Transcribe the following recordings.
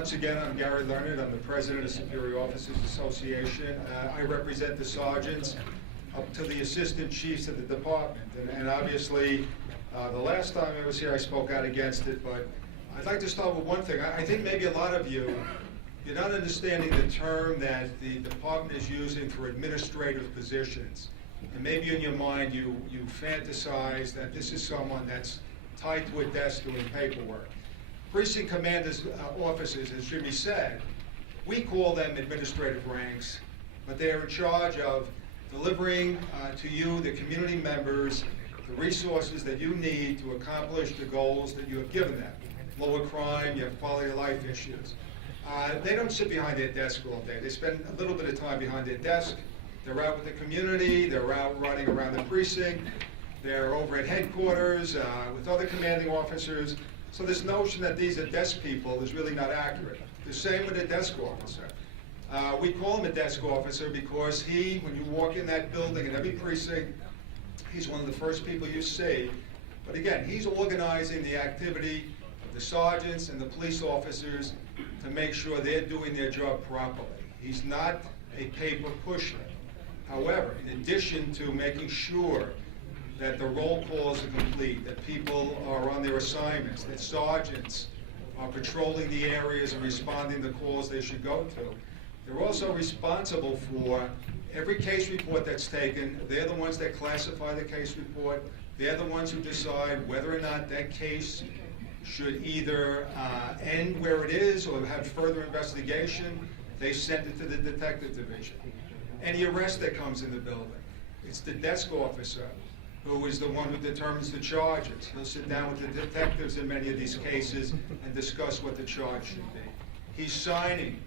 once again, I'm Gary Learned. I'm the president of Superior Officers Association. I represent the sergeants up to the assistant chiefs of the department. And obviously, the last time I was here, I spoke out against it, but I'd like to start with one thing. I think maybe a lot of you're not understanding the term that the department is using for administrative positions. And maybe in your mind, you fantasize that this is someone that's tied to a desk doing paperwork. Precinct commanders, officers, as Jimmy said, we call them administrative ranks, but they are in charge of delivering to you, the community members, the resources that you need to accomplish the goals that you have given them. Lower crime, you have quality of life issues. They don't sit behind their desk all day. They spend a little bit of time behind their desk. They're out with the community, they're out running around the precinct, they're over at headquarters with other commanding officers. So this notion that these are desk people is really not accurate. The same with a desk officer. We call him a desk officer because when you walk in that building in every precinct, he's one of the first people you see. But again, he's organizing the activity of the sergeants and the police officers to make sure they're doing their job properly. He's not a paper pusher. However, in addition to making sure that the roll calls are complete, that people are on their assignments, that sergeants are patrolling the areas and responding to calls they should go to. They're also responsible for every case report that's taken. They're the ones that classify the case report. They're the ones who decide whether or not that case should either end where it is or have further investigation. They send it to the detective division. Any arrest that comes in the building, it's the desk officer who is the one who determines the charges. He'll sit down with the detectives in many of these cases and discuss what the charge should be. He's signing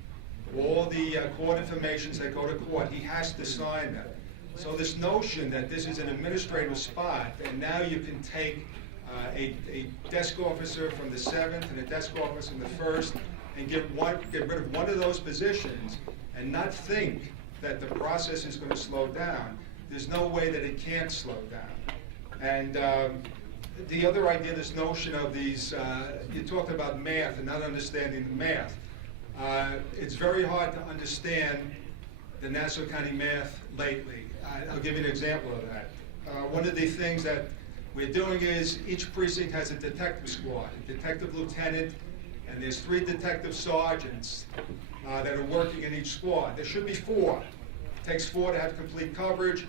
all the court informations that go to court. He has to sign them. So this notion that this is an administrative spot, and now you can take a desk officer from the 7th and a desk officer from the 1st and get rid of one of those positions and not think that the process is going to slow down. There's no way that it can't slow down. And the other idea, this notion of these, you talked about math and not understanding the math. It's very hard to understand the Nassau County math lately. I'll give you an example of that. One of the things that we're doing is each precinct has a detective squad, a detective lieutenant, and there's 3 detective sergeants that are working in each squad. There should be 4. It takes 4 to have complete coverage.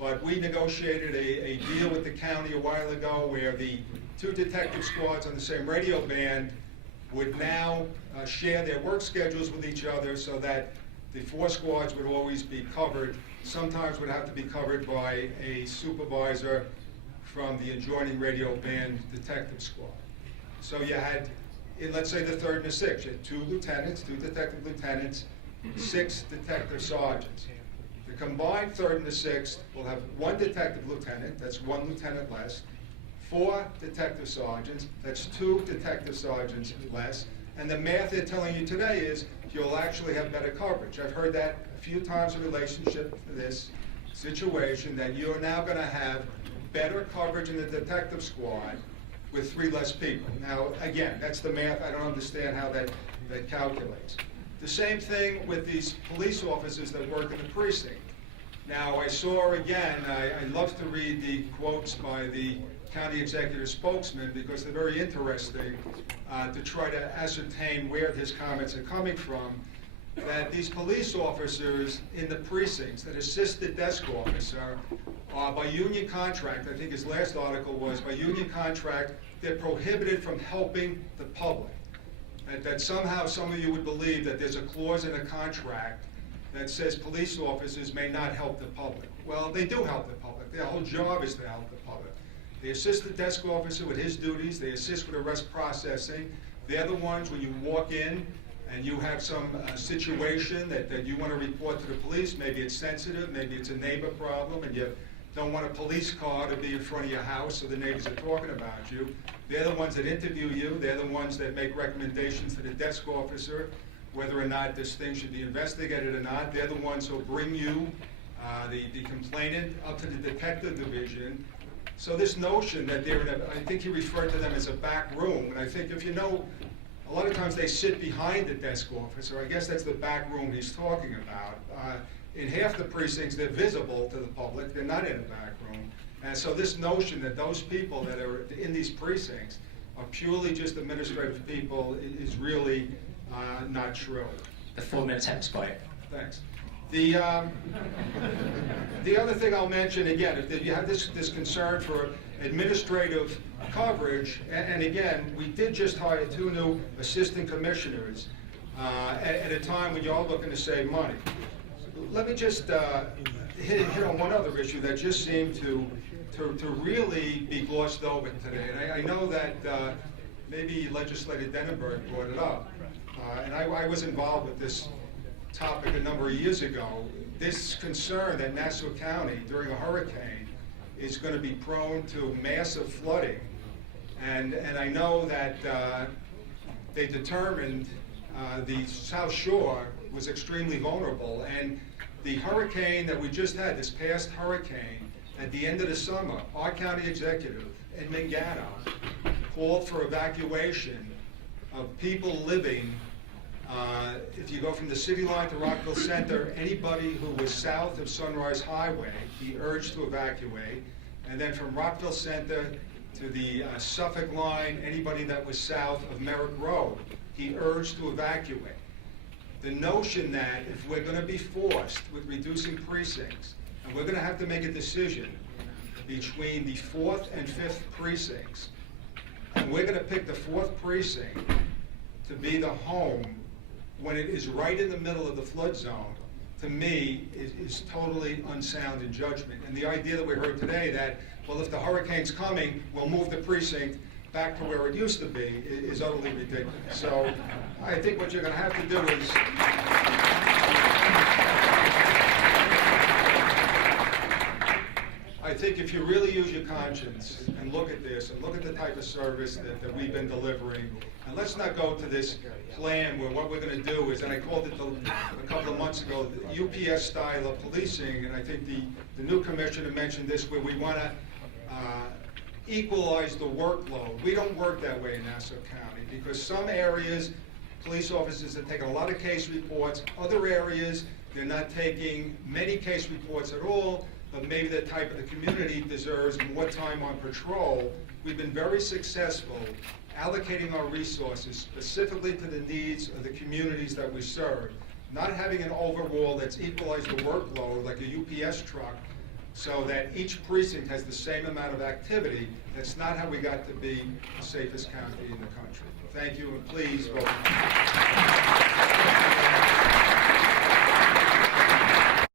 But we negotiated a deal with the county a while ago where the 2 detective squads on the same radio band would now share their work schedules with each other so that the 4 squads would always be covered. Sometimes would have to be covered by a supervisor from the adjoining radio band detective squad. So you had, in let's say the 3rd and the 6th, you had 2 lieutenants, 2 detective lieutenants, 6 detective sergeants. The combined 3rd and the 6th will have 1 detective lieutenant, that's 1 lieutenant less, 4 detective sergeants, that's 2 detective sergeants less, and the math they're telling you today is you'll actually have better coverage. I've heard that a few times in relationship to this situation, that you're now going to have better coverage in the detective squad with 3 less people. Now, again, that's the math. I don't understand how that calculates. The same thing with these police officers that work in the precinct. Now, I saw again, I love to read the quotes by the county executive spokesman because they're very interesting to try to ascertain where his comments are coming from, that these police officers in the precincts that assist the desk officer by union contract, I think his last article was, by union contract, they're prohibited from helping the public. That somehow some of you would believe that there's a clause in a contract that says police officers may not help the public. Well, they do help the public. Their whole job is to help the public. They assist the desk officer with his duties. They assist with arrest processing. They're the ones when you walk in and you have some situation that you want to report to the police. Maybe it's sensitive, maybe it's a neighbor problem, and you don't want a police car to be in front of your house so the neighbors are talking about you. They're the ones that interview you. They're the ones that make recommendations to the desk officer whether or not this thing should be investigated or not. They're the ones who bring you, the complainant, up to the detective division. So this notion that they're in a, I think he referred to them as a back room, and I think if you know a lot of times they sit behind the desk officer. I guess that's the back room he's talking about. In half the precincts, they're visible to the public. They're not in the back room. And so this notion that those people that are in these precincts are purely just administrative people is really not true. The 4 minutes have expired. Thanks. The other thing I'll mention, again, if you have this concern for administrative coverage, and again, we did just hire 2 new assistant commissioners at a time when you're all looking to save money. Let me just hit on one other issue that just seemed to really be glossed over today. And I know that maybe Legislator Denenberg brought it up, and I was involved with this topic a number of years ago. This concern that Nassau County during a hurricane is going to be prone to massive flooding, and I know that they determined the South Shore was extremely vulnerable, and the hurricane that we just had, this past hurricane, at the end of the summer, our county executive in Mangano called for evacuation of people living, if you go from the city line to Rockville Center, anybody who was south of Sunrise Highway, he urged to evacuate. And then from Rockville Center to the Suffolk line, anybody that was south of Merrick Road, he urged to evacuate. The notion that if we're going to be forced with reducing precincts, and we're going to have to make a decision between the 4th and 5th precincts, and we're going to pick the 4th precinct to be the home when it is right in the middle of the flood zone, to me, is totally unsound in judgment. And the idea that we heard today that, well, if the hurricane's coming, we'll move the precinct back to where it used to be is utterly ridiculous. So I think what you're going to have to do is I think if you really use your conscience and look at this and look at the type of service that we've been delivering, and let's not go to this plan where what we're going to do is, and I called it a couple of months ago, the UPS style of policing, and I think the new commissioner mentioned this, where we want to equalize the workload. We don't work that way in Nassau County because some areas, police officers are taking a lot of case reports. Other areas, they're not taking many case reports at all, but maybe the type of the community deserves more time on patrol. We've been very successful allocating our resources specifically to the needs of the communities that we serve, not having an overall that's equalized the workload like a UPS truck so that each precinct has the same amount of activity. That's not how we got to be the safest county in the country. Thank you, and please vote.